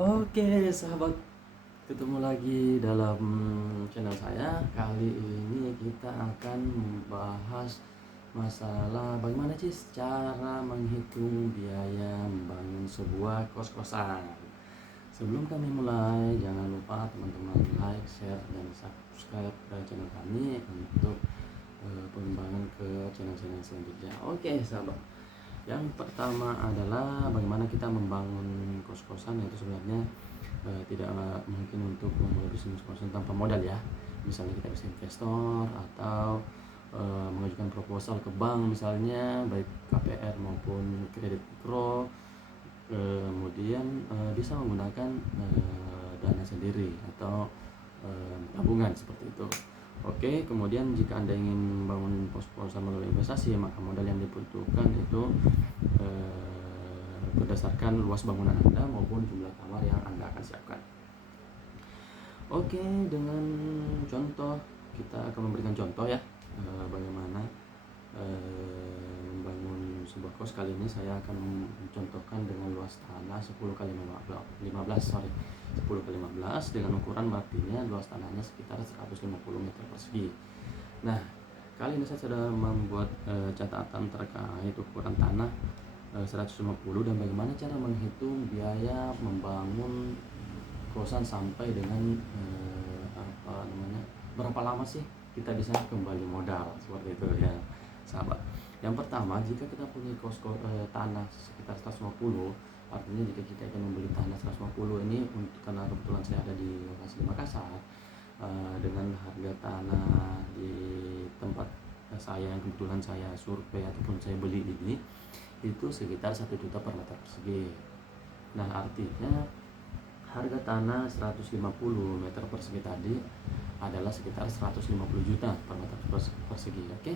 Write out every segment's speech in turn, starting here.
Oke, sahabat, ketemu lagi dalam channel saya. Kali ini kita akan membahas masalah bagaimana sih cara menghitung biaya membangun sebuah kos-kosan. Sebelum kami mulai, jangan lupa teman-teman like, share, dan subscribe ke channel kami untuk pengembangan ke channel-channel selanjutnya. Oke, sahabat. Yang pertama adalah bagaimana kita membangun kos-kosan, yaitu sebenarnya tidak mungkin untuk memulai bisnis kos-kosan tanpa modal ya. Misalnya kita bisa investor atau mengajukan proposal ke bank misalnya, baik KPR maupun kredit mikro. Kemudian bisa menggunakan dana sendiri atau tabungan seperti itu. Oke, kemudian jika Anda ingin membangun kos-kosan melalui investasi, maka modal yang dibutuhkan itu berdasarkan luas bangunan Anda maupun jumlah kamar yang Anda akan siapkan. Oke, dengan contoh kita akan memberikan contoh ya, bagaimana membangun sebuah kos. Kali ini saya akan mencontohkan dengan luas tanah 10 kali 15 dengan ukuran artinya luas tanahnya sekitar 150 meter persegi. Nah, kali ini saya sudah membuat catatan terkait ukuran tanah 150 dan bagaimana cara menghitung biaya membangun kosan sampai dengan berapa lama sih kita bisa kembali modal, seperti itu ya sahabat. Yang pertama, jika kita punya tanah sekitar 150, artinya jika kita akan membeli tanah 150 ini, untuk karena kebetulan saya ada di lokasi di Makassar, dengan harga tanah di tempat saya yang kebetulan saya survei ataupun saya beli ini itu sekitar 1 juta per meter persegi. Nah, artinya harga tanah 150 meter persegi tadi adalah sekitar 150 juta per meter persegi. Oke.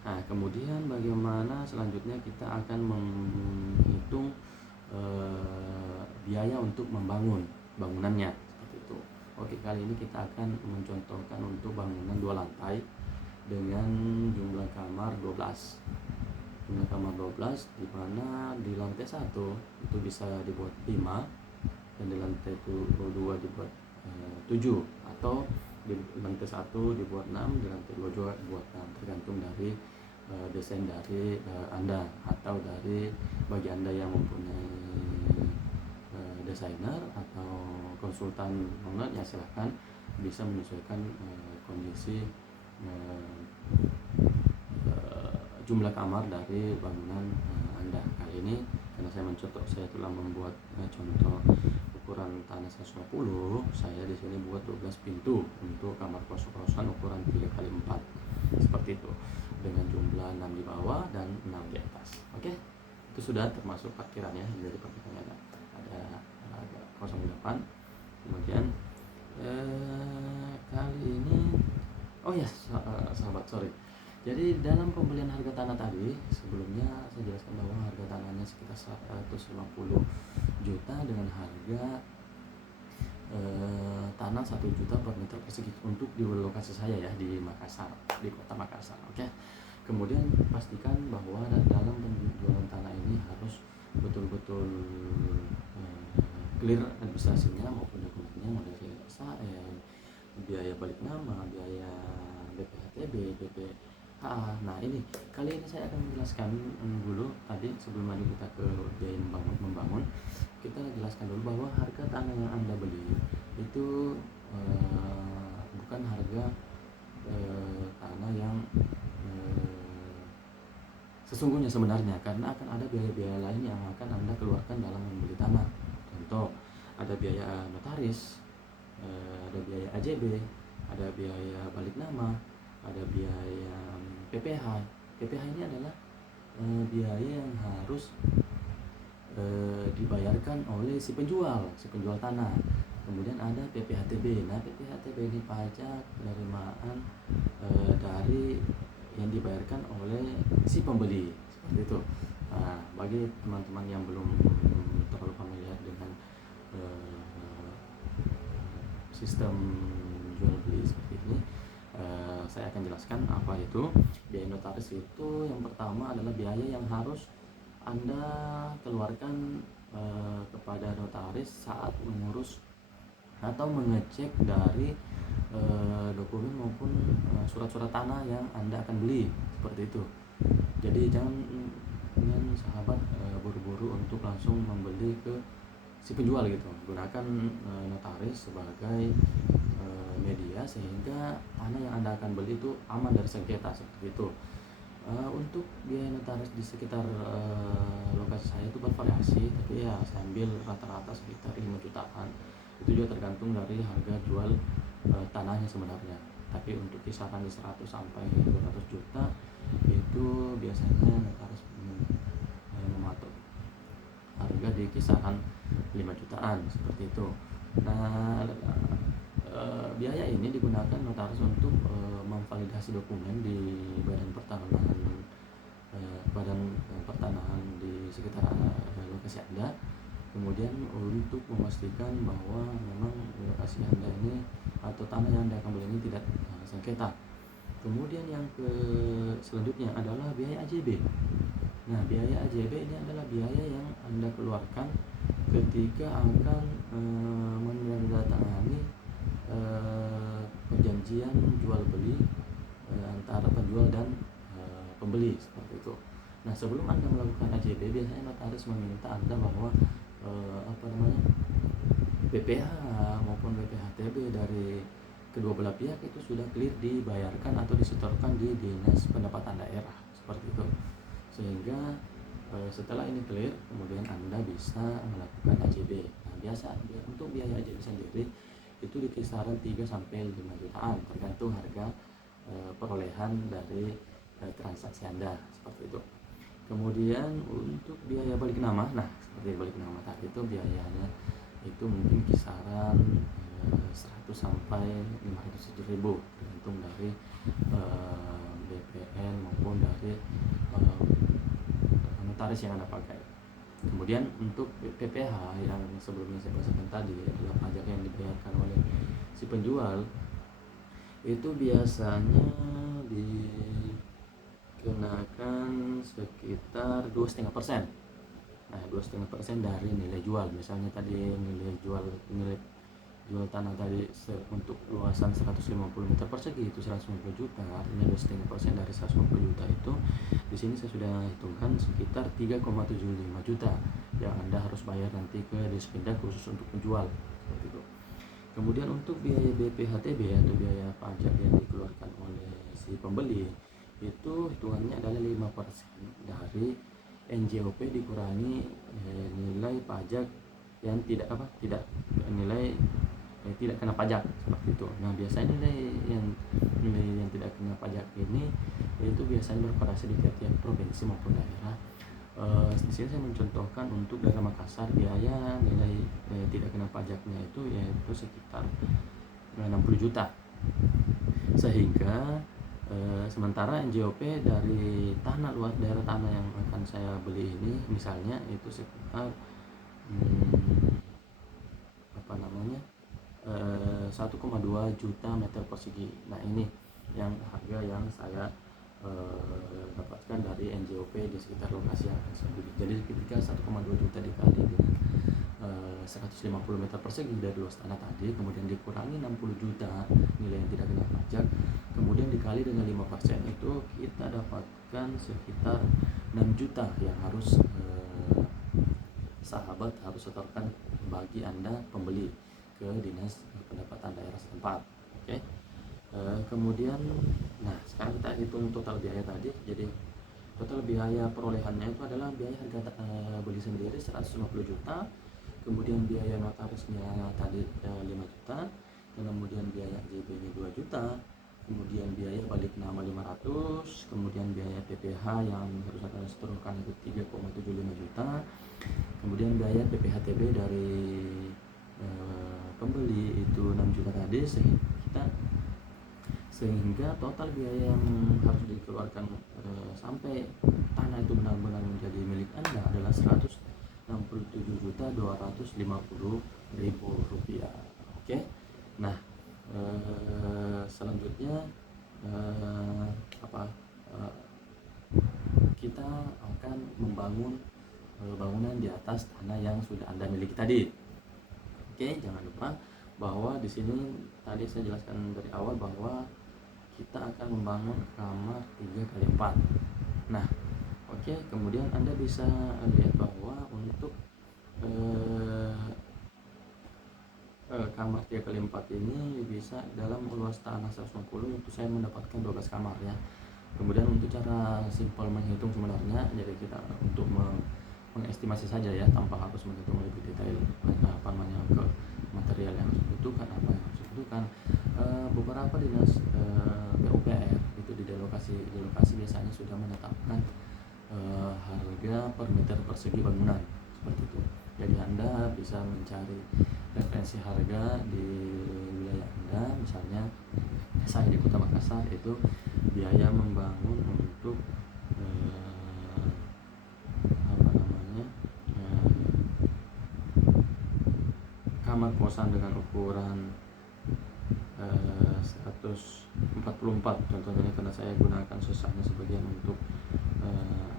Nah, kemudian bagaimana selanjutnya kita akan menghitung biaya untuk membangun bangunannya, seperti itu. Oke, kali ini kita akan mencontohkan untuk bangunan 2 lantai dengan jumlah kamar 12. Jumlah kamar 12 di mana di lantai 1 itu bisa dibuat 5 dan di lantai 2 dibuat 7, atau di lantai 1 dibuat 6, di lantai 2 juga dibuat 6, tergantung dari desain dari Anda atau dari bagi Anda yang mempunyai desainer atau konsultan bangunan, ya silahkan bisa menyesuaikan kondisi jumlah kamar dari bangunan Anda. Kali ini karena saya telah membuat contoh ukuran tanah 150, saya di sini buat 12 pintu untuk kamar kos-kosan ukuran 3 kali 4 seperti itu, dengan jumlah 6 di bawah dan 6 di atas. Oke, itu sudah termasuk parkirannya. Dari parkirannya ada 08. Kemudian kali ini sahabat, sorry. Jadi dalam pembelian harga tanah tadi, sebelumnya saya jelaskan bahwa harga tanahnya sekitar 150 juta dengan harga tanah 1 juta per meter persegi untuk di lokasi saya ya, di Makassar, di kota Makassar. Oke. Kemudian pastikan bahwa dalam penjualan tanah ini harus betul-betul clear administrasinya maupun dokumennya, model biaya balik nama, biaya BPHTB, BPH. Nah, ini kali ini saya akan menjelaskan dulu tadi sebelum lanjut kita ke biaya membangun, kita jelaskan dulu bahwa harga tanah yang Anda beli itu bukan harga tanah yang sesungguhnya sebenarnya, karena akan ada biaya-biaya lain yang akan Anda keluarkan dalam membeli tanah. Contoh, ada biaya notaris, ada biaya AJB, ada biaya balik nama, ada biaya PPH. PPH ini adalah biaya yang harus dibayarkan oleh si penjual tanah. Kemudian ada PPHTB. Nah, PPHTB ini pajak penerimaan dari yang dibayarkan oleh si pembeli, seperti itu. Nah, bagi teman-teman yang belum terlalu familiar dengan sistem jual beli seperti ini, saya akan jelaskan apa itu biaya notaris. Itu yang pertama adalah biaya yang harus Anda keluarkan kepada notaris saat mengurus atau mengecek dari dokumen maupun surat-surat tanah yang Anda akan beli, seperti itu. Jadi jangan sahabat buru-buru untuk langsung membeli ke si penjual gitu. Gunakan notaris sebagai media sehingga tanah yang Anda akan beli itu aman dari sengketa, seperti itu. Untuk biaya notaris di sekitar lokasi saya itu bervariasi, tapi ya saya ambil rata-rata sekitar 5 jutaan. Itu juga tergantung dari harga jual tanahnya sebenarnya. Tapi untuk kisaran di 100 sampai 200 juta itu biasanya notaris mematok harga di kisaran 5 jutaan, seperti itu. Nah, biaya ini digunakan notaris untuk memvalidasi dokumen di badan pertanahan di sekitar lokasi Anda. Kemudian untuk memastikan bahwa memang lokasi Anda ini atau tanah yang Anda akan beli ini tidak sengketa. Kemudian yang selanjutnya adalah biaya AJB. Nah, biaya AJB ini adalah biaya yang Anda keluarkan ketika akan menandatangani perjanjian jual beli antara penjual dan pembeli, seperti itu. Nah, sebelum Anda melakukan AJB, biasanya notaris meminta Anda bahwa BPH maupun BPHTB dari kedua belah pihak itu sudah clear dibayarkan atau disetorkan di Dinas Pendapatan Daerah, seperti itu. Sehingga setelah ini clear, kemudian Anda bisa melakukan AJB. Nah, biasa untuk biaya AJB sendiri itu di kisaran 3 sampai 5 jutaan tergantung harga perolehan dari transaksi Anda, seperti itu. Kemudian untuk biaya balik nama, nah seperti balik nama tadi itu biayanya itu mungkin kisaran 100 sampai 500 ribu tergantung dari BPN maupun dari notaris yang Anda pakai. Kemudian untuk PPH yang sebelumnya saya bahaskan tadi adalah pajak yang dibayarkan oleh si penjual, itu biasanya dikenakan sekitar 2,5%. Nah, 2,5% dari nilai jual. Misalnya tadi nilai jual tanah tadi untuk luasan 150 meter persegi itu 150 juta, artinya 2,5% dari 150 juta itu di sini saya sudah hitungkan sekitar 3,75 juta yang Anda harus bayar nanti ke Dispindah khusus untuk penjual, seperti itu. Kemudian untuk biaya BPHTB atau biaya pajak yang dikeluarkan oleh si pembeli itu hitungannya adalah 5% dari NJOP dikurangi nilai pajak yang tidak kena pajak, seperti itu. Nah, biasanya nilai yang tidak kena pajak ini itu biasanya bervariasi di tiap provinsi maupun daerah. Di sini saya mencontohkan untuk daerah Makassar, biaya nilai tidak kena pajaknya itu yaitu sekitar 60 juta. Sehingga sementara NJOP dari daerah tanah yang akan saya beli ini misalnya itu sekitar 1,2 juta meter persegi. Nah, ini yang harga yang saya dapatkan dari NJOP di sekitar lokasi yang akan saya beli. Jadi ketika 1,2 juta dikali dengan 150 meter persegi dari luas tanah tadi, kemudian dikurangi 60 juta nilai yang tidak kena pajak, kemudian dikali dengan 5%, itu kita dapatkan sekitar 6 juta yang harus sahabat harus setorkan bagi Anda pembeli ke Dinas Pendapatan Daerah setempat. Oke. Kemudian sekarang kita hitung total biaya tadi. Jadi total biaya perolehannya itu adalah biaya harga beli sendiri 150 juta, kemudian biaya notarisnya tadi 5 juta, kemudian biaya JB-nya 2 juta, kemudian biaya balik nama 500, kemudian biaya PPH yang harus Anda setorkan itu 3,75 juta, kemudian biaya PPHTB dari pembeli itu 6 juta tadi, sehingga total biaya yang harus dikeluarkan sampai tanah itu benar-benar menjadi milik Anda adalah 167.250.000 rupiah. Oke. Nah, selanjutnya kita akan membangun bangunan di atas tanah yang sudah Anda miliki tadi. Oke, jangan lupa bahwa di sini tadi saya jelaskan dari awal bahwa kita akan membangun kamar 3x4. Nah, oke, kemudian Anda bisa lihat bahwa untuk kamar 3x4 ini bisa dalam luas tanah 160 itu saya mendapatkan 12 kamar ya. Kemudian untuk cara simpel menghitung sebenarnya, jadi kita untuk mengestimasi saja ya, tanpa harus menghitung lebih detail apa namanya ke material yang harus dibutuhkan, apa yang harus dibutuhkan. Beberapa dinas PUPR itu di lokasi biasanya sudah menetapkan harga per meter persegi bangunan seperti itu. Jadi Anda bisa mencari referensi harga di wilayah Anda. Misalnya saya di Kota Makassar itu biaya membangun untuk kamar kosan dengan ukuran 144 contohnya, karena saya gunakan sisanya sebagian untuk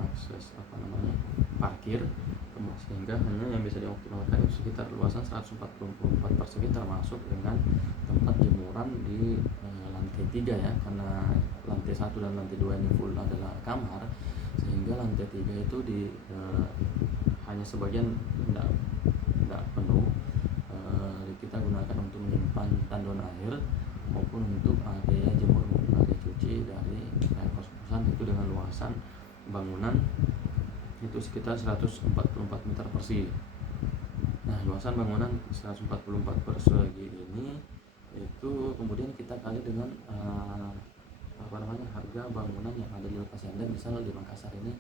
akses parkir, sehingga hanya yang bisa dioptimalkan itu sekitar luasan 144 persegi, termasuk dengan tempat jemuran di lantai 3 ya, karena lantai 1 dan lantai 2 ini full adalah kamar, sehingga lantai 3 itu hanya sebagian tidak penuh. Kita gunakan untuk menyimpan tandon air maupun untuk area jemur maupun area cuci dari kos-kosan itu dengan luasan bangunan itu sekitar 144 meter persegi. Nah, luasan bangunan 144 persegi ini itu kemudian kita kali dengan harga bangunan yang ada di lokasi Anda. Misal di Makassar ini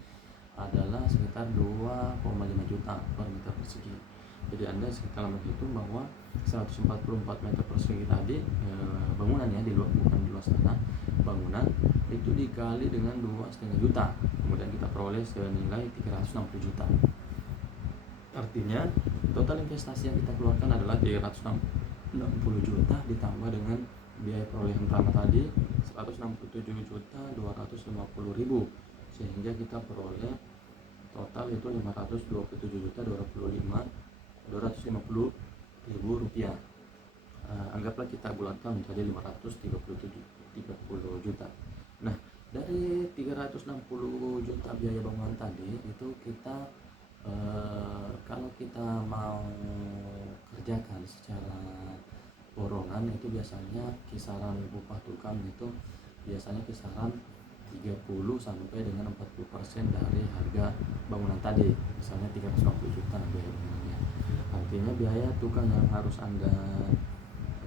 adalah sekitar 2,5 juta per meter persegi. Jadi Anda sekitar menghitung bahwa 144 meter persegi tadi bangunan ya, bukan di luas tanah, bangunan itu dikali dengan 2,5 juta, kemudian kita peroleh senilai 360 juta. Artinya total investasi yang kita keluarkan adalah 360 juta ditambah dengan biaya perolehan tanah tadi 167.250.000, sehingga kita peroleh total itu 527.250.000 rupiah. Anggaplah kita bulatkan menjadi 530 juta. Nah, dari 360 juta biaya bangunan tadi itu kita kalau kita mau kerjakan secara borongan itu biasanya kisaran upah tukang itu biasanya kisaran 30 sampai dengan 40% dari harga bangunan tadi. Misalnya 350 juta biaya bangunannya. Artinya biaya tukang yang harus Anda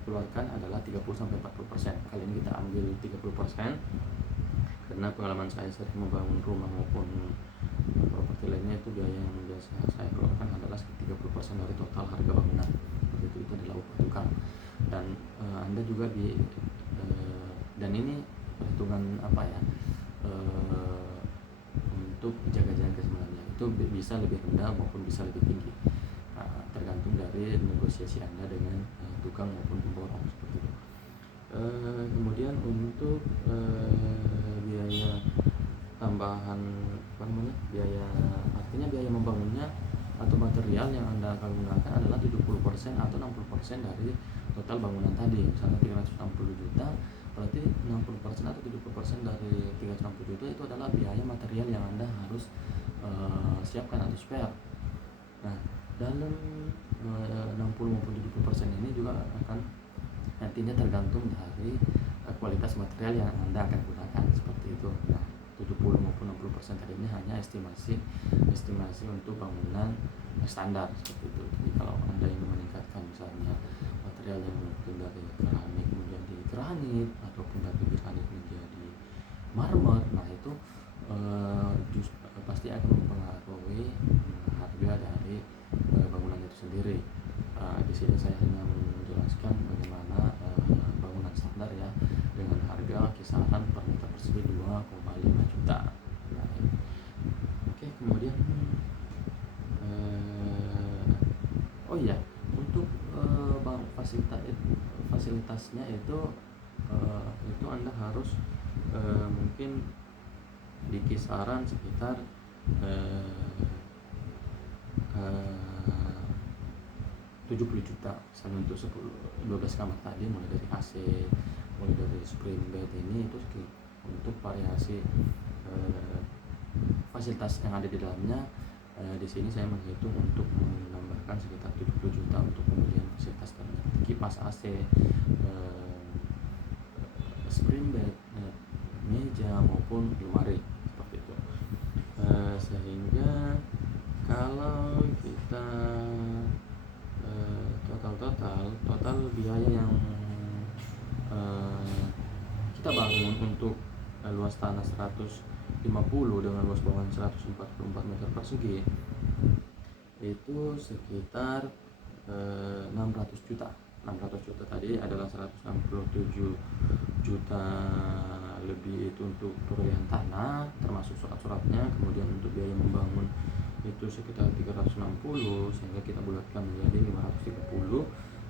keluarkan adalah 30 sampai 40%. Kali ini kita ambil 30% karena pengalaman saya sering membangun rumah maupun properti lainnya, itu biaya yang biasa saya keluarkan adalah 30% dari total harga bangunan. Itu adalah upah tukang. Dan Anda juga dan ini perhitungan untuk jaga-jaga sebenarnya itu bisa lebih rendah maupun bisa lebih tinggi, tergantung dari negosiasi Anda dengan tukang maupun pemborong seperti itu. Kemudian untuk biaya tambahan artinya biaya membangunnya atau material yang Anda akan gunakan adalah 70% atau 60% dari total bangunan tadi. Misalnya 360 juta, berarti 60% atau 70% dari 360 juta itu adalah biaya material yang Anda harus siapkan atau spare. Nah, dalam 60 maupun 70% ini juga akan nantinya tergantung dari kualitas material yang Anda akan gunakan seperti itu. Nah, 70 maupun 60% tadi ini hanya estimasi untuk bangunan standar seperti itu. Jadi kalau Anda ingin meningkatkan misalnya material yang mungkin dari keramik menjadi granit ataupun dari granit menjadi marmer, nah itu pasti akan mempengaruhi harga dari bangunan itu sendiri. Di sini saya hanya menjelaskan bagaimana bangunan standar ya, dengan harga kisaran per meter persegi 2,5 juta. Nah, oke, kemudian untuk fasilitasnya itu Anda harus mungkin di kisaran sekitar eh, 70 juta misalnya untuk 12 kamar tadi, mulai dari AC, mulai dari spring bed ini itu untuk variasi fasilitas yang ada di dalamnya. Di sini saya menghitung untuk menambahkan sekitar 70 juta untuk pembelian fasilitas dalamnya, kipas AC, spring bed, meja maupun lemari seperti itu. Sehingga kalau kita total biaya yang kita bangun untuk luas tanah 150 dengan luas bangunan 144 meter persegi itu sekitar 600 juta. 600 juta tadi adalah 167 juta lebih itu untuk perolehan tanah termasuk surat-suratnya, kemudian untuk biaya membangun itu sekitar 360, sehingga kita bulatkan menjadi 530.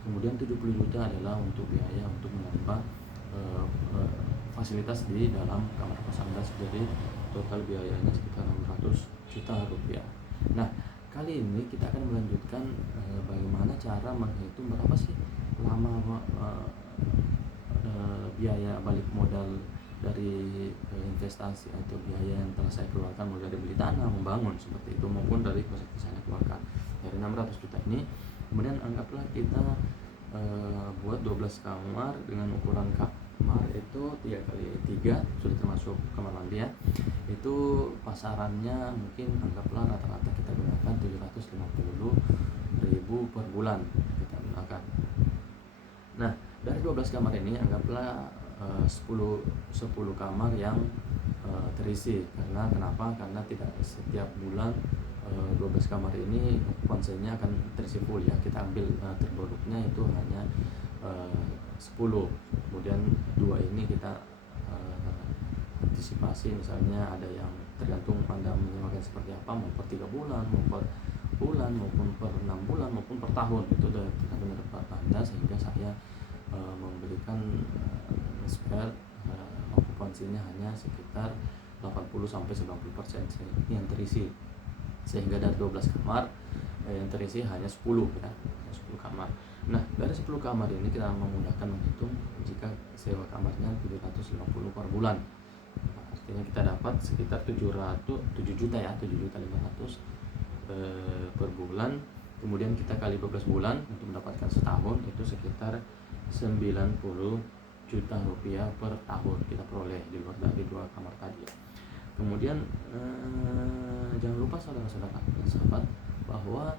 Kemudian 70 juta adalah untuk biaya untuk menambah fasilitas di dalam kamar kos Anda, jadi total biayanya sekitar 600 juta rupiah. Nah, kali ini kita akan melanjutkan bagaimana cara menghitung berapa sih lama biaya balik modal dari investasi atau biaya yang telah saya keluarkan, mulai dari beli tanah, membangun seperti itu, maupun dari kos yang saya keluarkan dari 600 juta ini. Kemudian anggaplah kita buat 12 kamar dengan ukuran kamar itu 3x3, sudah termasuk kamar mandi ya. Itu pasarannya mungkin anggaplah rata-rata kita gunakan 750.000 per bulan kita gunakan. Nah, dari 12 kamar ini anggaplah 10 kamar yang terisi. Kenapa? Karena tidak setiap bulan 12 kamar ini okupansinya akan terisi full ya. Kita ambil terburuknya itu hanya 10. Kemudian 2 ini kita antisipasi, misalnya ada yang tergantung Anda menyewakan seperti apa, mau per 3 bulan, mau per bulan, maupun per 6 bulan, maupun per tahun. Itu tergantung dari Anda, sehingga saya memberikan spare okupansinya hanya sekitar 80-90% yang terisi, sehingga dari 12 kamar yang terisi hanya 10 ya, 10 kamar. Nah, dari 10 kamar ini kita memudahkan menghitung jika sewa kamarnya 750 per bulan. Artinya kita dapat sekitar 7 juta ya, 7.500 per bulan. Kemudian kita kali 12 bulan untuk mendapatkan setahun, itu sekitar 90 juta rupiah per tahun kita peroleh di luar dari 2 kamar tadi. Kemudian jangan lupa saudara-saudara sahabat bahwa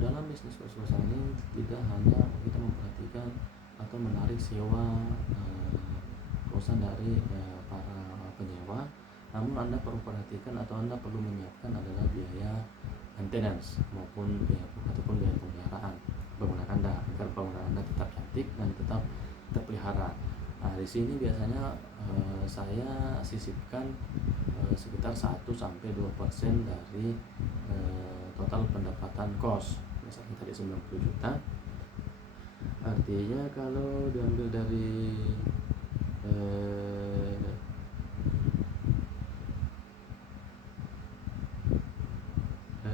dalam bisnis kos-kosan ini tidak hanya kita memperhatikan atau menarik sewa kosan dari para penyewa, namun Anda perlu perhatikan atau Anda perlu menyiapkan adalah biaya maintenance maupun biaya pemeliharaan bangunan Anda, agar bangunan Anda tetap cantik dan tetap terpelihara. Nah, di sini biasanya saya sisipkan sekitar 1-2% dari total pendapatan kos. Misalnya tadi 90 juta. Artinya kalau diambil dari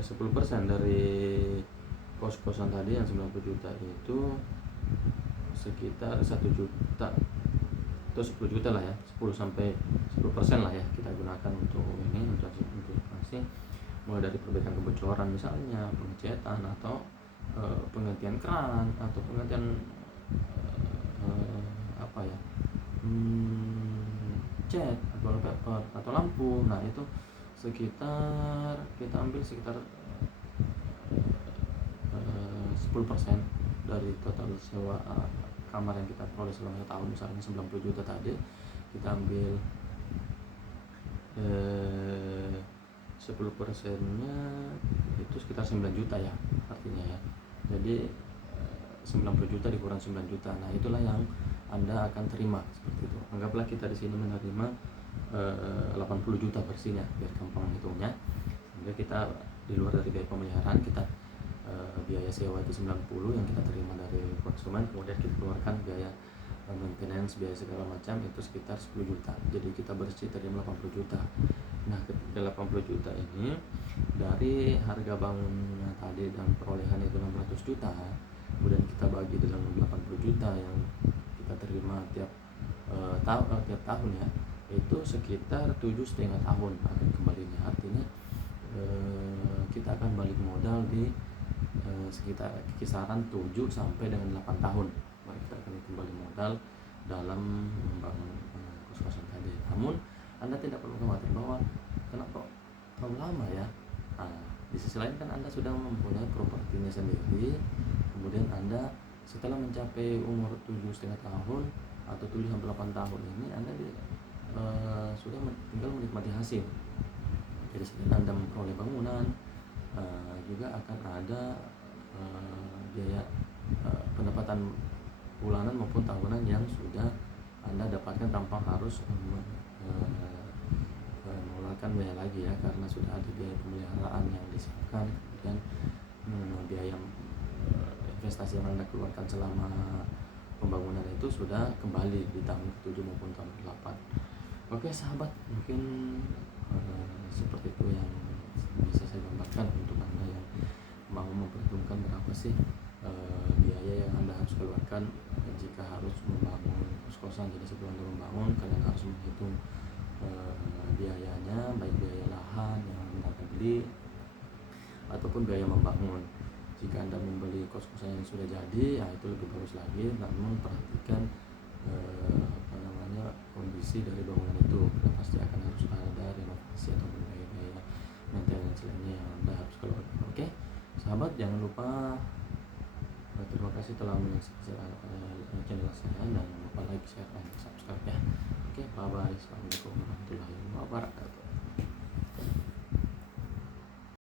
10% dari kos-kosan tadi yang 90 juta itu sekitar 1 juta atau 10 juta lah ya, 10% lah ya kita gunakan untuk ini, untuk investasi, mulai dari perbaikan kebocoran misalnya, pengecetan atau penggantian keran atau penggantian cat atau wallpaper atau lampu. Nah, itu sekitar kita ambil sekitar 10% dari total sewa kamar yang kita peroleh selama setahun, misalnya 90 juta tadi, kita ambil 10%-nya itu sekitar 9 juta ya, artinya ya. Jadi 90 juta dikurang 9 juta. Nah, itulah yang Anda akan terima seperti itu. Anggaplah kita di sini menerima 80 juta bersihnya, biar gampang hitungnya. Sehingga kita di luar dari biaya pemeliharaan, kita biaya sewa itu 90 yang kita terima dari konsumen, kemudian kita keluarkan biaya maintenance, biaya segala macam itu sekitar 10 juta. Jadi kita bersih terima 80 juta. Nah, ketika 80 juta ini dari harga bangunnya tadi dan perolehan itu 600 juta, kemudian kita bagi dalam 80 juta yang kita terima tiap tahun ya, itu sekitar 7,5 tahun akan kembalinya. Artinya kita akan balik modal di sekitar kisaran 7 sampai dengan 8 tahun baru kita akan kembali modal dalam membangun kos-kosan tadi. Namun Anda tidak perlu khawatir bahwa kenapa terlalu lama ya. Nah, di sisi lain kan Anda sudah mempunyai propertinya sendiri, kemudian Anda setelah mencapai umur 7,5 tahun atau 7 sampai 8 tahun ini Anda sudah tinggal menikmati hasil. Jadi setelah Anda memperoleh bangunan, juga akan ada biaya pendapatan bulanan maupun tahunan yang sudah Anda dapatkan tanpa harus mengeluarkan biaya lagi ya, karena sudah ada biaya pemeliharaan yang disiapkan, kemudian biaya investasi yang Anda keluarkan selama pembangunan itu sudah kembali di tahun ke-7 maupun tahun ke-8. Oke sahabat, mungkin seperti itu yang bisa saya gambarkan untuk Anda yang mau memperhitungkan berapa sih biaya yang Anda harus keluarkan jika harus membangun kos-kosan. Jadi sebelum Anda membangun, kalian harus menghitung biayanya, baik biaya lahan yang Anda akan beli ataupun biaya membangun. Jika Anda membeli kos-kosan yang sudah jadi, ya itu lebih bagus lagi. Namun perhatikan kondisi dari bangunan itu, pasti akan harus ada renovasi atau biaya maintenance lainnya yang Anda harus keluarkan. Oke, sahabat, jangan lupa terima kasih telah menyaksikan channel saya, dan jangan lupa like, share, dan subscribe ya. Oke, bye bye. Assalamualaikum warahmatullahi wabarakatuh.